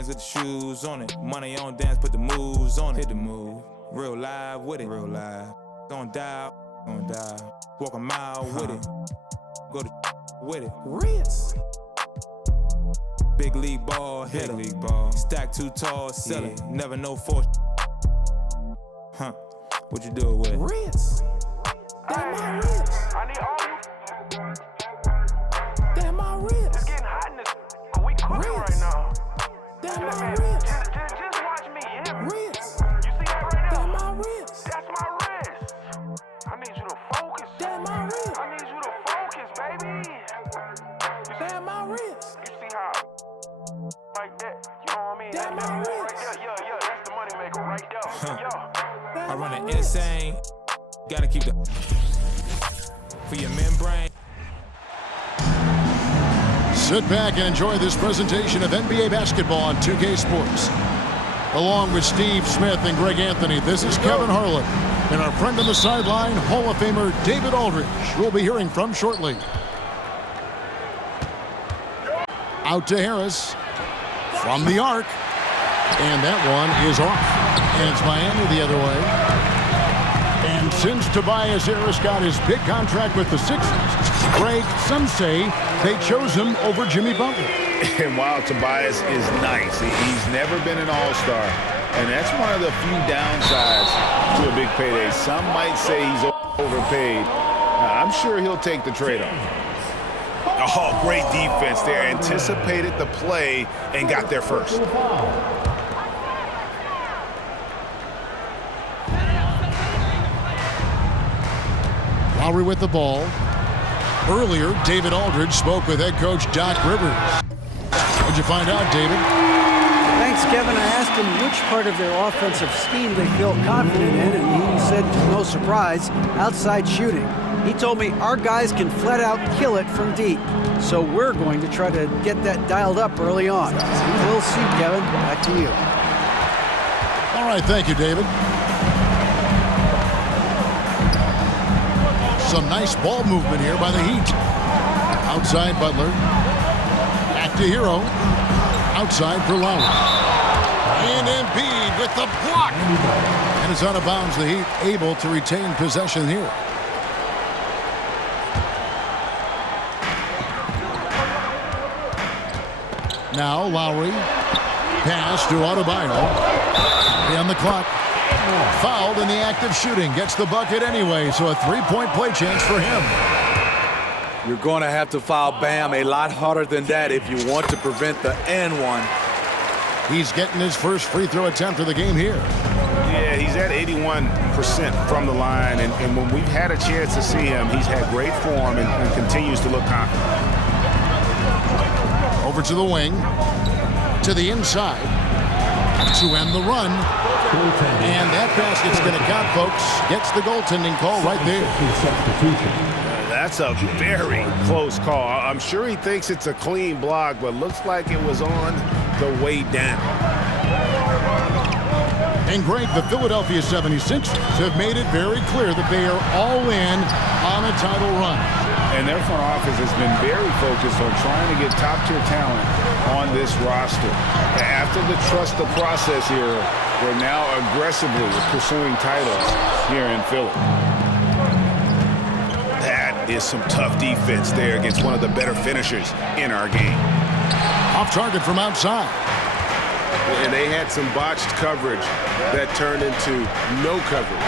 Benz with the shoes on it. Money on dance, put the moves on it. Hit the move. Real live with it. Real live. Don't die. Walk a mile with it. Go to with it. Ritz. Big league ball, hitter. Big league ball. Stack too tall, sell it. Never know for. Huh? What you do with it? Ritz. Damn my Ritz. I need all you. Damn my Ritz. It's getting hot in this. We cooking right now. Damn my Ritz. Just watch me, yeah. Ritz. You see that right Damn now? my Ritz. That's my wrist. I need you to focus. Damn my Ritz. I need you to focus, baby. Damn my Ritz. You see how? Like that. You know what I mean? Damn That my right wrist. there. Yeah. That's the money maker right there. Yeah. I run it insane. Gotta keep the for your membrane. Sit back and enjoy this presentation of NBA basketball on 2K Sports. Along with Steve Smith and Greg Anthony, this is Kevin Harlan. And our friend on the sideline, Hall of Famer David Aldridge, we'll be hearing from shortly. Out to Harris. From the arc. And that one is off. And it's Miami the other way. And since Tobias Harris got his big contract with the Sixers, Greg, some say they chose him over Jimmy Butler. And while Tobias is nice, he's never been an all-star. And that's one of the few downsides to a big payday. Some might say he's overpaid. I'm sure he'll take the trade-off. Oh, great defense there. Anticipated the play and got there first. Lowry with the ball. Earlier, David Aldridge spoke with head coach Doc Rivers. What'd you find out, David? Thanks, Kevin. I asked him which part of their offensive scheme they feel confident in, and he said, no surprise, outside shooting. He told me our guys can flat out kill it from deep. So we're going to try to get that dialed up early on. We'll see, Kevin. Back to you. All right, thank you, David. Some nice ball movement here by the Heat. Outside Butler. Back to Hero. Outside for Lowry. And Embiid with the block. And it's out of bounds. The Heat able to retain possession here. Now Lowry. Pass to Adebayo. On the clock. Fouled in the act of shooting. Gets the bucket anyway, so a three-point play chance for him. You're going to have to foul Bam a lot harder than that if you want to prevent the and one. He's getting his first free throw attempt of the game here. Yeah, he's at 81% from the line, and when we've had a chance to see him, he's had great form and continues to look confident. Over to the wing. To the inside. To end the run. And that basket's going to count, folks. Gets the goaltending call right there. That's a very close call. I'm sure he thinks it's a clean block, but looks like it was on the way down. And Greg, the Philadelphia 76ers have made it very clear that they are all in on a title run. And their front office has been very focused on trying to get top-tier talent on this roster. After the trust the process here, they're now aggressively pursuing titles here in Philly. That is some tough defense there against one of the better finishers in our game. Off target from outside. And they had some botched coverage that turned into no coverage.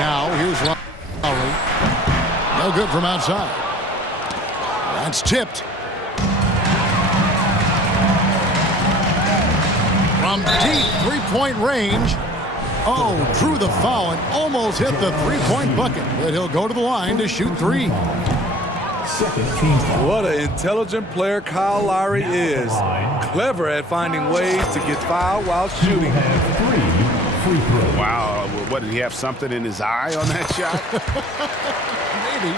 Now here's Lowry. No good from outside. That's tipped. From deep three-point range. Oh, drew the foul and almost hit the three-point bucket. But he'll go to the line to shoot three. What an intelligent player Kyle Lowry is. Clever at finding ways to get fouled while shooting. Wow, what, did he have something in his eye on that shot? Maybe.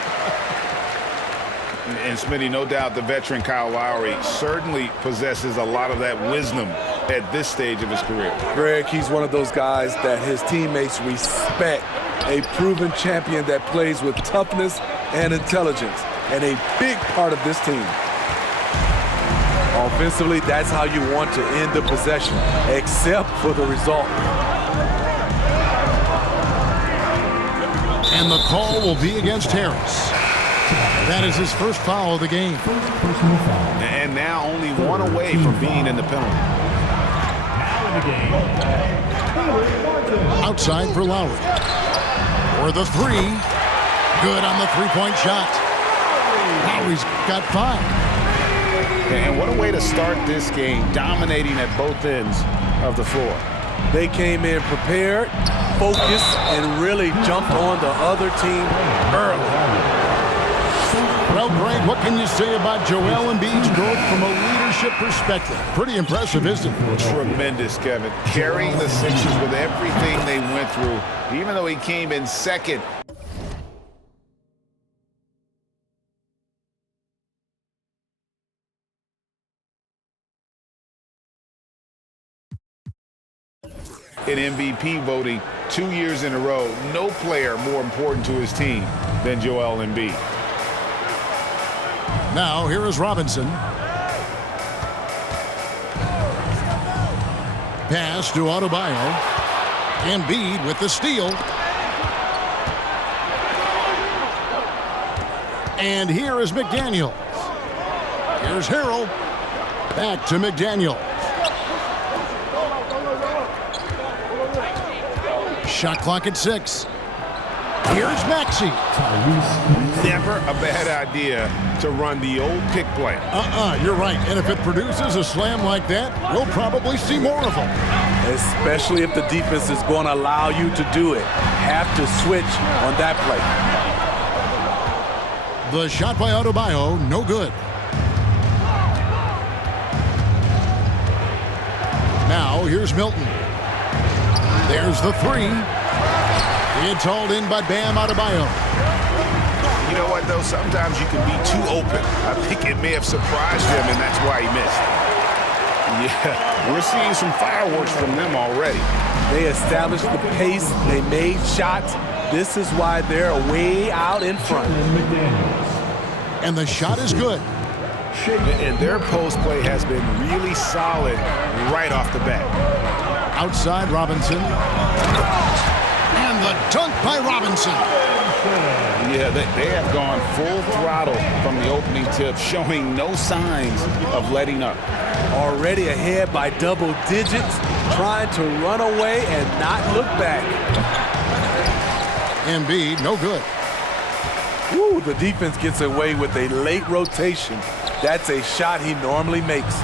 And Smitty, no doubt the veteran Kyle Lowry certainly possesses a lot of that wisdom at this stage of his career. Greg, he's one of those guys that his teammates respect. A proven champion that plays with toughness and intelligence, and a big part of this team. Offensively, that's how you want to end the possession, except for the result. And the call will be against Harris. That is his first foul of the game. And now only one away from being in the penalty. Outside for Lowry. For the three. Good on the three-point shot. Lowry's got 5. And what a way to start this game, dominating at both ends of the floor. They came in prepared, focused, and really jumped on the other team early. Well, Greg, what can you say about Joel Embiid's growth from a leadership perspective? Pretty impressive, isn't it? Tremendous, Kevin. Carrying the Sixers with everything they went through, even though he came in second. In MVP voting 2 years in a row, no player more important to his team than Joel Embiid. Now, here is Robinson. Pass to Adebayo. Embiid with the steal. And here is McDaniels. Here's Harrell. Back to McDaniels. Shot clock at 6. Here's Maxey. Never a bad idea to run the old pick play. You're right. And if it produces a slam like that, we'll probably see more of them. Especially if the defense is going to allow you to do it. Have to switch on that play. The shot by Adebayo, no good. Now, here's Milton. There's the three. It's hauled in by Bam Adebayo. You know what, though? Sometimes you can be too open. I think it may have surprised him, and that's why he missed. Yeah, we're seeing some fireworks from them already. They established the pace. They made shots. This is why they're way out in front. And the shot is good. And their post play has been really solid right off the bat. Outside Robinson. And the dunk by Robinson. Yeah, they have gone full throttle from the opening tip, showing no signs of letting up. Already ahead by double digits, trying to run away and not look back. Embiid, no good. Woo, the defense gets away with a late rotation. That's a shot he normally makes.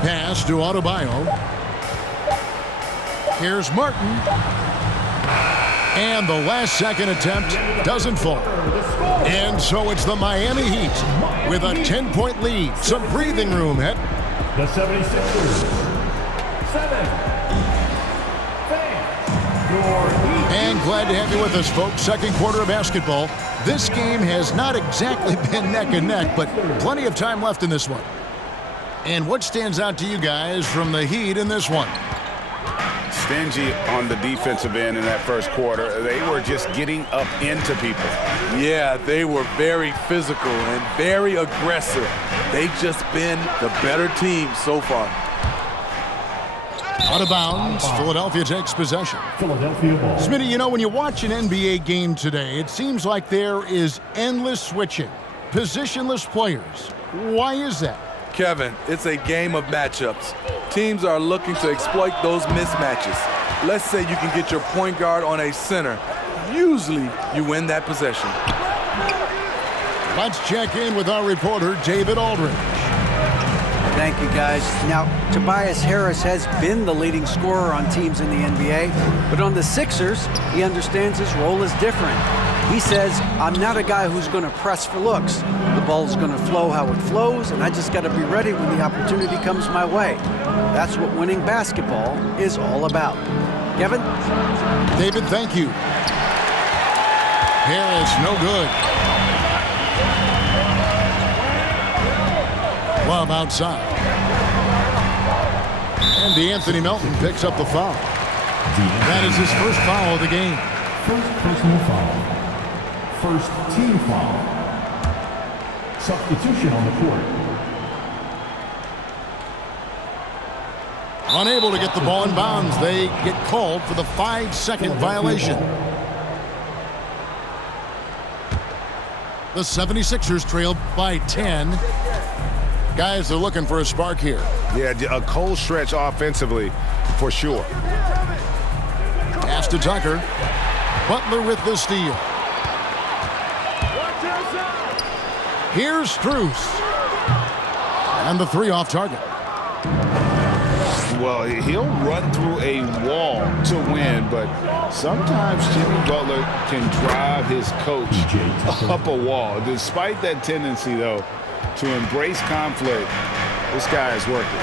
Pass to Adebayo. Here's Martin. And the last second attempt doesn't fall. And so it's the Miami Heat with a 10-point lead. Some breathing room, Ed. The 76ers. 7. And glad to have you with us, folks. Second quarter of basketball. This game has not exactly been neck and neck, but plenty of time left in this one. And what stands out to you guys from the Heat in this one? Stingy on the defensive end in that first quarter. They were just getting up into people. Yeah, they were very physical and very aggressive. They've just been the better team so far. Out of bounds, Philadelphia takes possession. Philadelphia ball. Smitty, you know, when you watch an NBA game today, it seems like there is endless switching, positionless players. Why is that? Kevin, it's a game of matchups. Teams are looking to exploit those mismatches. Let's say you can get your point guard on a center. Usually, you win that possession. Let's check in with our reporter, David Aldridge. Thank you, guys. Now, Tobias Harris has been the leading scorer on teams in the NBA, but on the Sixers, he understands his role is different. He says, I'm not a guy who's going to press for looks. The ball's going to flow how it flows, and I just got to be ready when the opportunity comes my way. That's what winning basketball is all about. Kevin? David, thank you. Harris, no good. Love outside. And DeAnthony Melton picks up the foul. That is his first foul of the game. First personal foul. First team foul. Substitution on the court. Unable to get the ball in bounds. They get called for the 5-second violation. The 76ers trail by 10. Guys, they're looking for a spark here. Yeah, a cold stretch offensively for sure. Pass to Tucker. Butler with the steal. Here's Strus. And the three off target. Well, he'll run through a wall to win, but sometimes Jimmy Butler can drive his coach up a wall. Despite that tendency, though, to embrace conflict, this guy is working.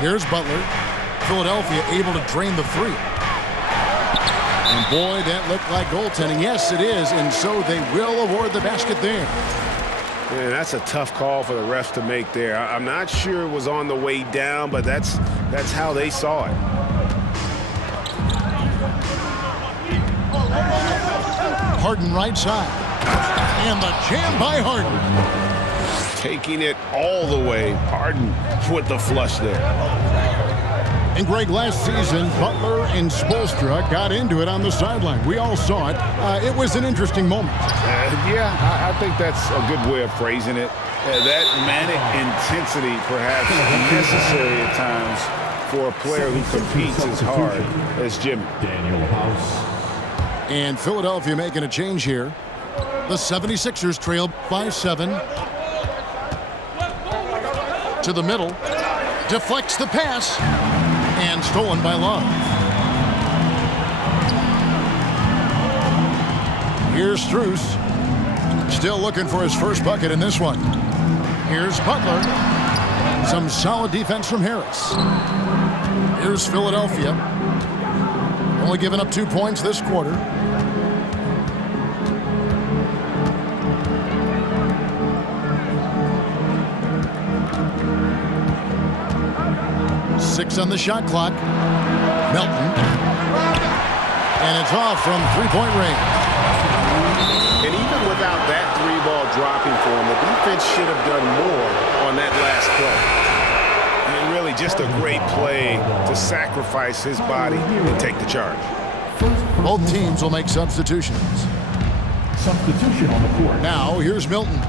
Here's Butler. Philadelphia able to drain the three. And boy, that looked like goaltending. Yes, it is, and so they will award the basket there. Man, that's a tough call for the refs to make there. I'm not sure it was on the way down, but that's how they saw it. Harden right side. And the jam by Harden. Taking it all the way. Harden with the flush there. And Greg, last season, Butler and Spoelstra got into it on the sideline. We all saw it. It was an interesting moment. Yeah, I think that's a good way of phrasing it. That manic intensity perhaps necessary at times for a player who competes as hard as Jimmy. Daniel House. And Philadelphia making a change here. The 76ers trail by 7. To the middle. Deflects the pass. And stolen by Love. Here's Strus. Still looking for his first bucket in this one. Here's Butler. Some solid defense from Harris. Here's Philadelphia. Only giving up 2 points this quarter. Six on the shot clock. Melton. And it's off from three-point range. And even without that three ball dropping for him, the defense should have done more on that last play. And really just a great play to sacrifice his body and take the charge. Both teams will make substitutions. Substitution on the court. Now, here's Milton.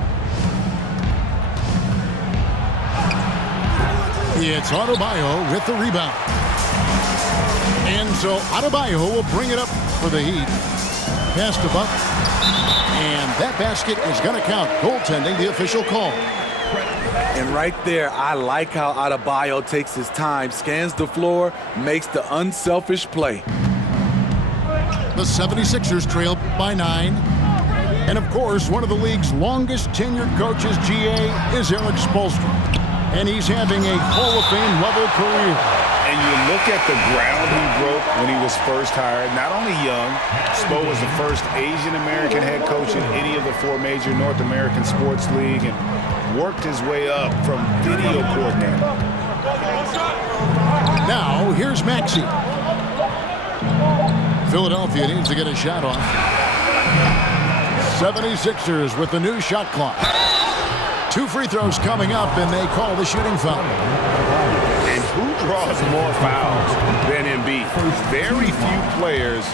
It's Adebayo with the rebound. And so Adebayo will bring it up for the Heat. Pass to Buck. And that basket is going to count. Goaltending, the official call. And right there, I like how Adebayo takes his time, scans the floor, makes the unselfish play. The 76ers trail by 9. And of course, one of the league's longest tenured coaches, GA, is Erik Spoelstra. And he's having a Hall of Fame level career. And you look at the ground he broke when he was first hired. Not only young, Spo was the first Asian-American head coach in any of the 4 major North American sports league and worked his way up from video coordinator. Now, here's Maxey. Philadelphia needs to get a shot off. 76ers with the new shot clock. 2 free throws coming up, and they call the shooting foul. And who draws more fouls than Embiid? Very few players,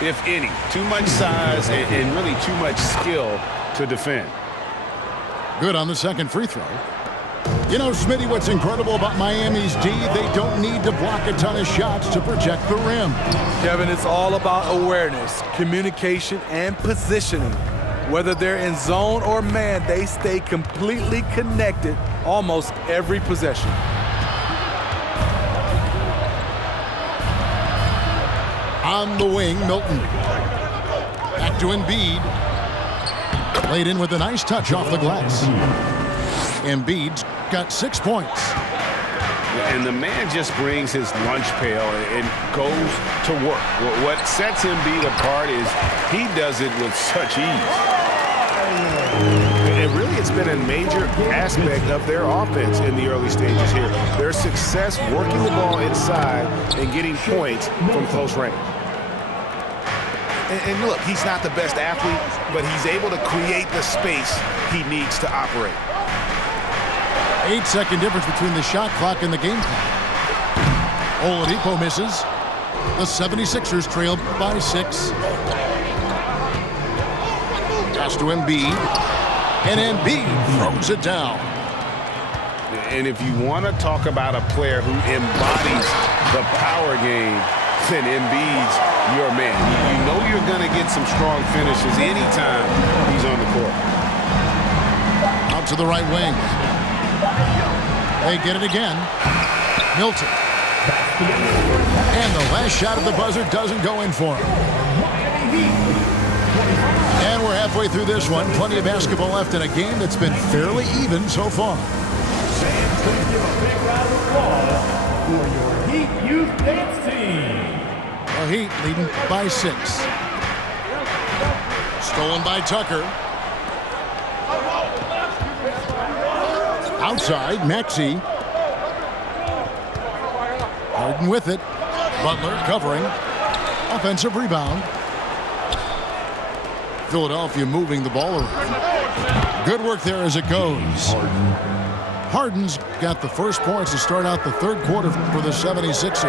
if any. Too much size and really too much skill to defend. Good on the second free throw. You know, Smitty, what's incredible about Miami's D, they don't need to block a ton of shots to protect the rim. Kevin, it's all about awareness, communication, and positioning. Whether they're in zone or man, they stay completely connected almost every possession. On the wing, Milton. Back to Embiid. Played in with a nice touch off the glass. Embiid's got 6 points. And the man just brings his lunch pail and goes to work. What sets Embiid apart is he does it with such ease. And really, it's been a major aspect of their offense in the early stages here. Their success working the ball inside and getting points from close range. And look, he's not the best athlete, but he's able to create the space he needs to operate. 8-second difference between the shot clock and the game clock. Oladipo misses. The 76ers trail by 6. Pass to Embiid. And Embiid throws it down. And if you want to talk about a player who embodies the power game, then Embiid's your man. You know you're going to get some strong finishes anytime he's on the court. Out to the right wing. They get it again. Milton. And the last shot of the buzzer doesn't go in for him. And we're halfway through this one. Plenty of basketball left in a game that's been fairly even so far. Fans, give a big round of applause for your Heat Youth Dance Team. The Heat leading by 6. Stolen by Tucker. Outside, Maxey. Harden with it. Butler covering. Offensive rebound. Philadelphia moving the ball around. Good work there as it goes. Harden's got the first points to start out the third quarter for the 76ers.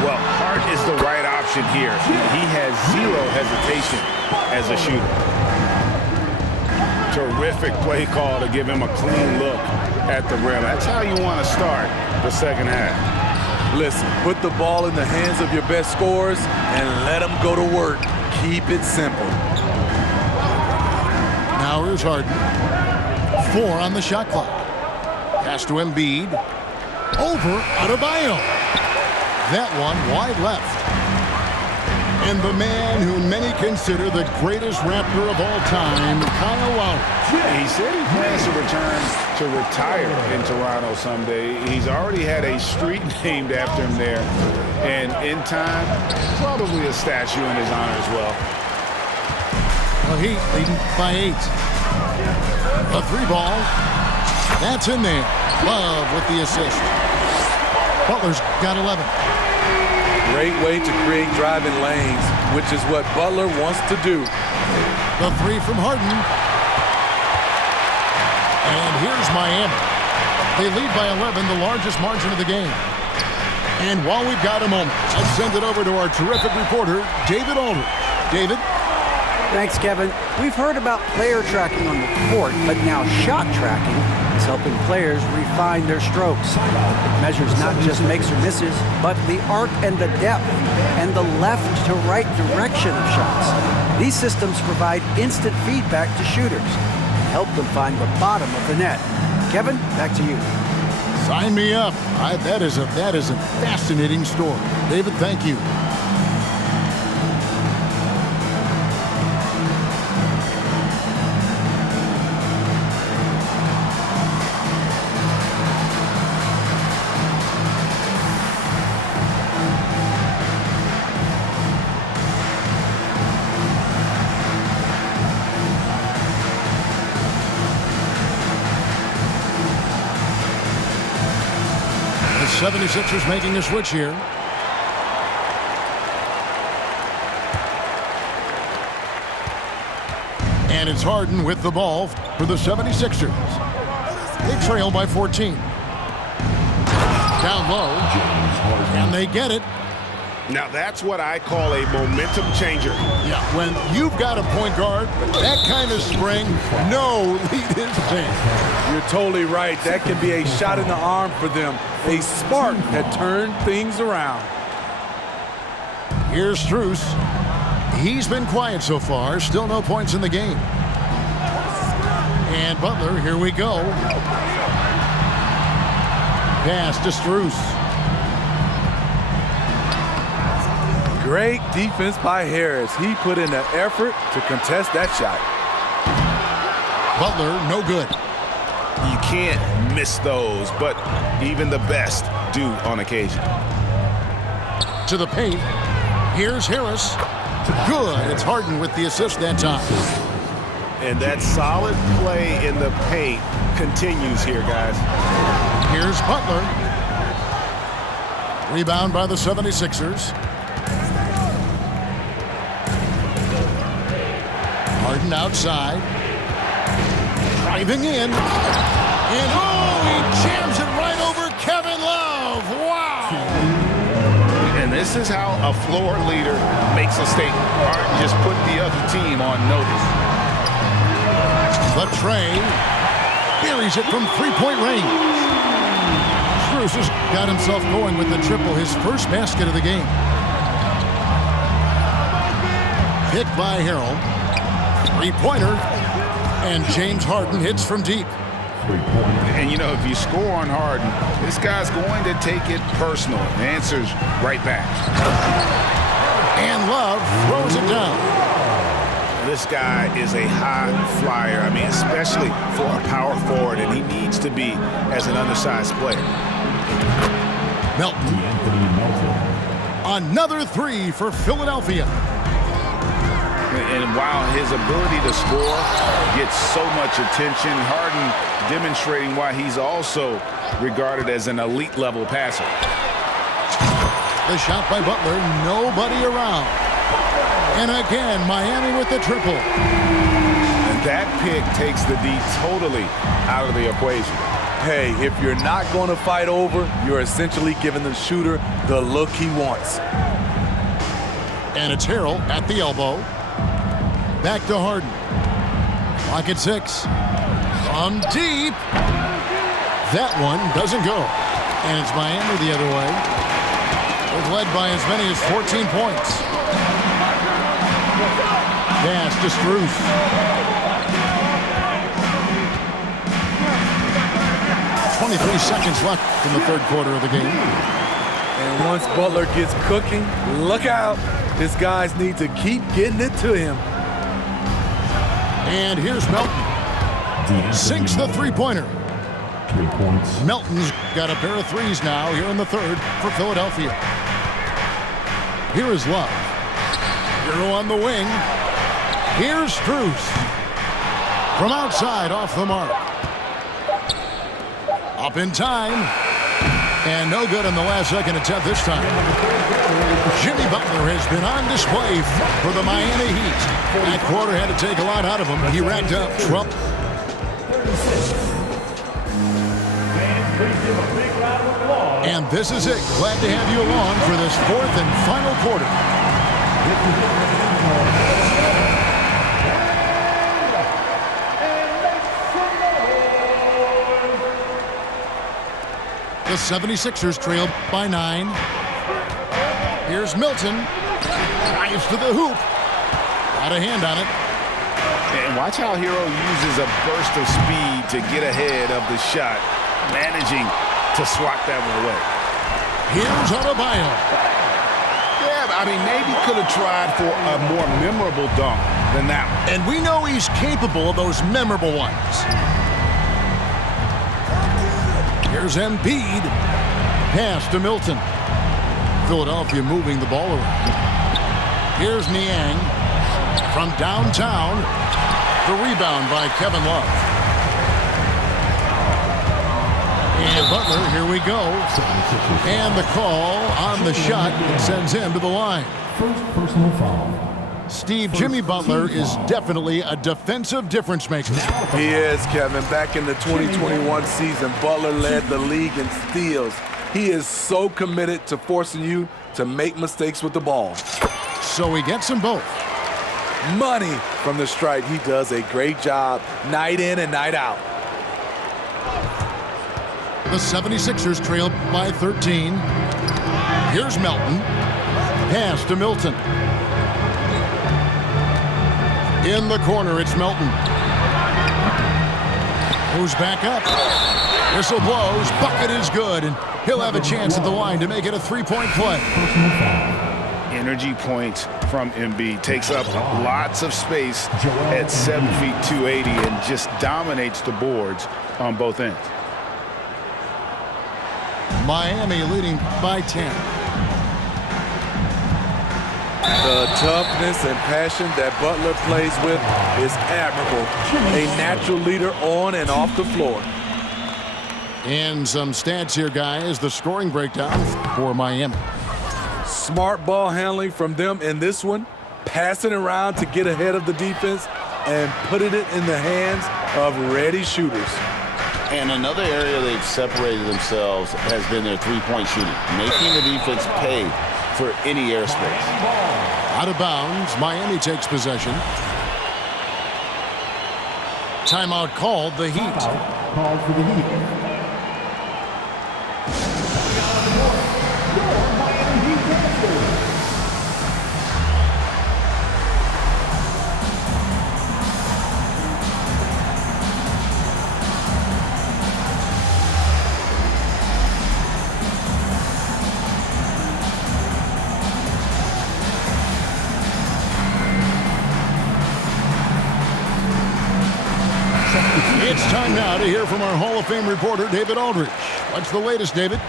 Well, Hart is the right option here. He has zero hesitation as a shooter. Terrific play call to give him a clean look at the rim. That's how you want to start the second half. Listen, put the ball in the hands of your best scorers and let them go to work. Keep it simple. Now here's Harden. 4 on the shot clock. Pass to Embiid. Over Adebayo. That one wide left. And the man who many consider the greatest Raptor of all time, Kyle Lowry. He said he plans to return to retire in Toronto someday. He's already had a street named after him there. And in time, probably a statue in his honor as well. The Heat leading by 8. A 3-ball. That's in there. Love with the assist. Butler's got 11. Great way to create driving lanes, which is what Butler wants to do. The 3 from Harden. And here's Miami. They lead by 11, the largest margin of the game. And while we've got a moment, let's send it over to our terrific reporter, David Aldridge. David? Thanks, Kevin. We've heard about player tracking on the court, but now shot tracking is helping players refine their strokes. It measures not just makes or misses, but the arc and the depth, and the left to right direction of shots. These systems provide instant feedback to shooters and help them find the bottom of the net. Kevin, back to you. Sign me up. That is a fascinating story. David, thank you. The 76ers making a switch here. And it's Harden with the ball for the 76ers. They trail by 14. Down low. And they get it. Now that's what I call a momentum changer. Yeah, when you've got a point guard, that kind of spring, no lead is safe. You're totally right. That can be a shot in the arm for them. A spark that turned things around. Here's Strus. He's been quiet so far. Still no points in the game. And Butler, here we go. Pass to Strus. Great defense by Harris. He put in the effort to contest that shot. Butler, no good. You can't miss those, but even the best do on occasion. To the paint. Here's Harris. Good. It's Harden with the assist that time. And that solid play in the paint continues here, guys. Here's Butler. Rebound by the 76ers. Harden outside. Driving in. And he jams it right over Kevin Love. Wow. And this is how a floor leader makes a statement. Harden just put the other team on notice. But Trey buries it from three-point range. Strus has got himself going with the triple, his first basket of the game. Picked by Harrell. Three-pointer. And James Harden hits from deep. And, you know, if you score on Harden, this guy's going to take it personal. The answer's right back. And Love throws it down. This guy is a high flyer. I mean, especially for a power forward, and he needs to be as an undersized player. Melton. Another three for Philadelphia. And while his ability to score gets so much attention, Harden demonstrating why he's also regarded as an elite level passer. The shot by Butler, nobody around. And again, Miami with the triple. And that pick takes the D totally out of the equation. Hey, if you're not going to fight over, you're essentially giving the shooter the look he wants. And it's Harrell at the elbow. Back to Harden. Clock at 6. From deep. That one doesn't go. And it's Miami the other way. They've led by as many as 14 points. Pass to Strus. .23 seconds left in the third quarter of the game. And once Butler gets cooking, look out. His guys need to keep getting it to him. And here's Melton. Sinks the three-pointer. 3 points. Melton's got a pair of threes now here in the third for Philadelphia. Here is Love. Hero on the wing. Here's Strus. From outside, off the mark. Up in time. And no good in the last second attempt this time. Jimmy Butler has been on display for the Miami Heat. That quarter had to take a lot out of him. He racked up 12. And this is it. Glad to have you along for this fourth and final quarter. The 76ers trailed by 9. Here's Milton. Drives to the hoop. Got a hand on it. And watch how Hero uses a burst of speed to get ahead of the shot, managing to swat that one away. Here's Adebayo. Yeah, I mean, maybe could have tried for a more memorable dunk than that one. And we know he's capable of those memorable ones. Here's Embiid. Pass to Milton. Philadelphia moving the ball around. Here's Niang. From downtown. The rebound by Kevin Love. And Butler, here we go. And the call on the shot sends him to the line. First personal foul. Steve, Jimmy Butler is definitely a defensive difference maker. He is, Kevin. Back in the 2021 season, Butler led the league in steals. He is so committed to forcing you to make mistakes with the ball. So he gets them both. Money from the stripe. He does a great job night in and night out. The 76ers trail by 13. Here's Melton. Pass to Milton. In the corner, it's Melton. Moves back up. Whistle blows. Bucket is good, and he'll have a chance at the line to make it a three-point play. Energy points from Embiid. Takes up lots of space at 7 feet 280 and just dominates the boards on both ends. Miami leading by 10. The toughness and passion that Butler plays with is admirable. A natural leader on and off the floor. And some stats here, guys. The scoring breakdown for Miami. Smart ball handling from them in this one. Passing around to get ahead of the defense. and putting it in the hands of ready shooters. And another area they've separated themselves has been their three-point shooting, making the defense pay for any airspace. Out of bounds, Miami takes possession. Timeout called, the Heat. Called for the Heat. Miami Heat Masters. It's time now to hear from our Hall of Fame reporter, David Aldridge. What's the latest, David?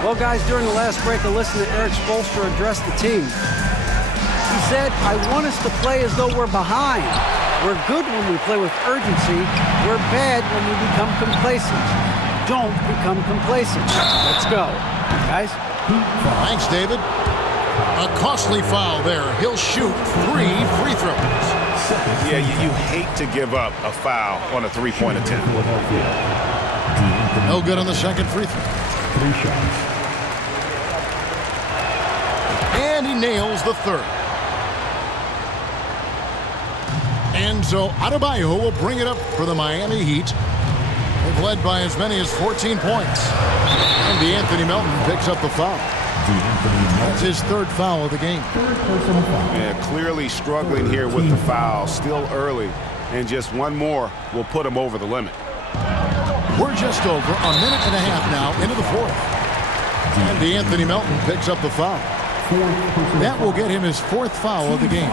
Well, guys, during the last break, I listened to Eric Spoelstra address the team. He said, I want us to play as though we're behind. We're good when we play with urgency. We're bad when we become complacent. Don't become complacent. Let's go. Guys? Thanks, David. A costly foul there. He'll shoot 3 free throws. Yeah, you hate to give up a foul on a three-point attempt. No good on the second free throw. 3 shots. And he nails the third. Enzo Adebayo will bring it up for the Miami Heat. They've led by as many as 14 points. And DeAnthony Melton picks up the foul. That's his third foul of the game. Yeah, clearly struggling here with the foul. Still early. And just one more will put him over the limit. We're just over a minute and a half now into the fourth. And DeAnthony Melton picks up the foul. That will get him his fourth foul of the game.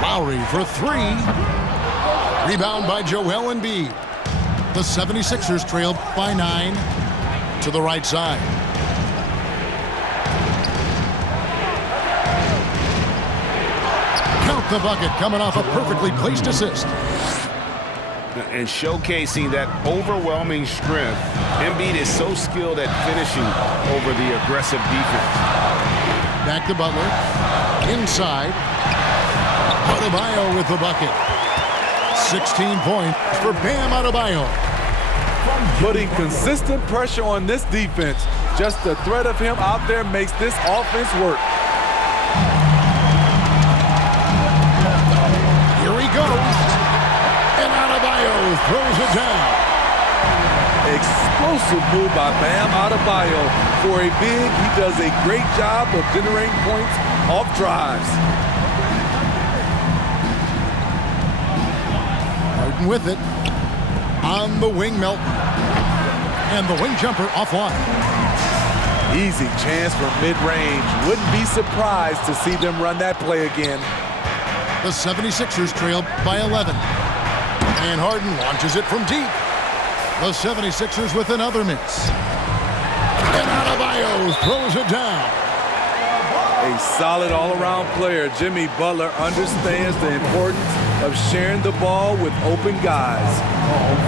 Lowry for 3. Rebound by Joel Embiid. The 76ers trail by 9 to the right side. Count the bucket coming off a perfectly placed assist. And showcasing that overwhelming strength, Embiid is so skilled at finishing over the aggressive defense. Back to Butler. Inside. Adebayo with the bucket. 16 points for Bam Adebayo. Putting consistent pressure on this defense. Just the threat of him out there makes this offense work. Here he goes. And Adebayo throws it down. Explosive move by Bam Adebayo. For a big, he does a great job of generating points off drives. Harden with it. On the wing, Melton. And the wing jumper offline. Easy chance for mid-range. Wouldn't be surprised to see them run that play again. The 76ers trail by 11. And Harden launches it from deep. The 76ers with another miss. And Adebayo throws it down. A solid all-around player, Jimmy Butler understands the importance of sharing the ball with open guys.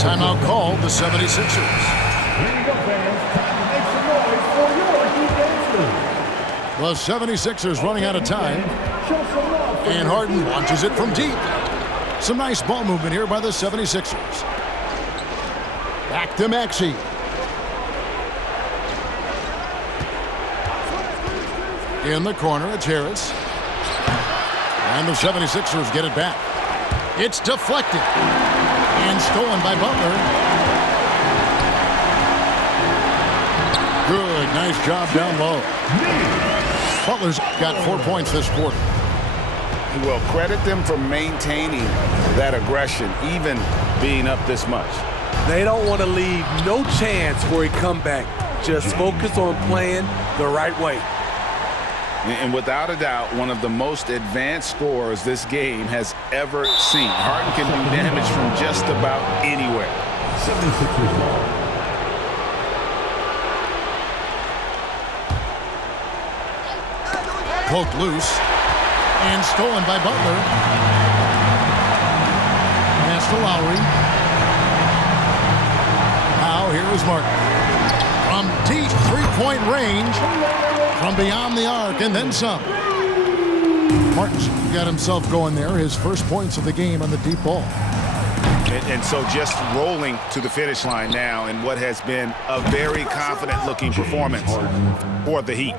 Timeout called, the 76ers. Here you go, fans. Time to make some noise for your Heat Masters. The 76ers running out of time. Show some love. And Harden launches it from deep. Some nice ball movement here by the 76ers. Back to Maxey. In the corner, it's Harris. And the 76ers get it back. It's deflected. And stolen by Butler. Good, nice job down low. Butler's got 4 points this quarter. Well, credit them for maintaining that aggression, even being up this much. They don't want to leave no chance for a comeback. Just focus on playing the right way. And without a doubt, one of the most advanced scorers this game has ever seen. Harden can do damage from just about anywhere. 76ers ball. Poked loose. And stolen by Butler. Pass to Lowry. Now here is Martin. From deep three-point range. From beyond the arc and then some. Martin's got himself going there. His first points of the game on the deep ball. And so just rolling to the finish line now in what has been a very confident-looking performance for the Heat.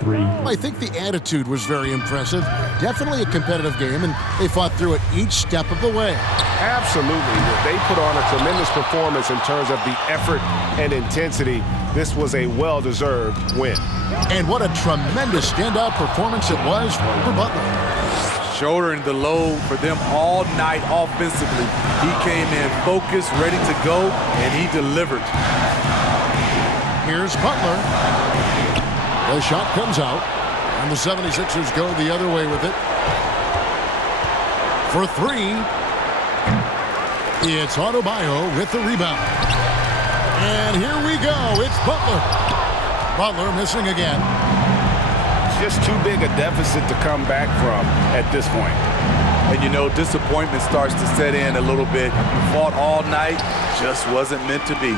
I think the attitude was very impressive. Definitely a competitive game, and they fought through it each step of the way. Absolutely. They put on a tremendous performance in terms of the effort and intensity. This was a well-deserved win. And what a tremendous standout performance it was for Butler. Shouldering the load for them all night offensively. He came in focused, ready to go, and he delivered. Here's Butler. The shot comes out, and the 76ers go the other way with it. For three, it's Adebayo with the rebound. And here we go. It's Butler. Butler missing again. Just too big a deficit to come back from at this point. And you know, disappointment starts to set in a little bit. You fought all night, just wasn't meant to be.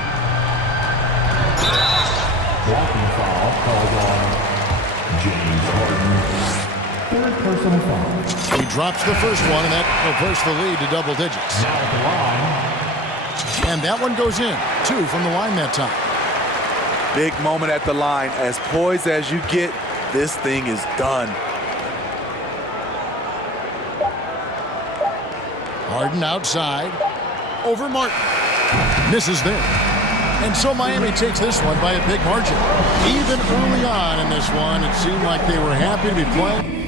Walking foul called on James Harden. Third personal foul. He drops the first one, and that reversed the lead to double digits. Now at the line. And that one goes in. 2 from the line that time. Big moment at the line. As poised as you get, this thing is done. Harden outside. Over Martin. Misses there. And so Miami takes this one by a big margin. Even early on in this one, it seemed like they were happy to be playing.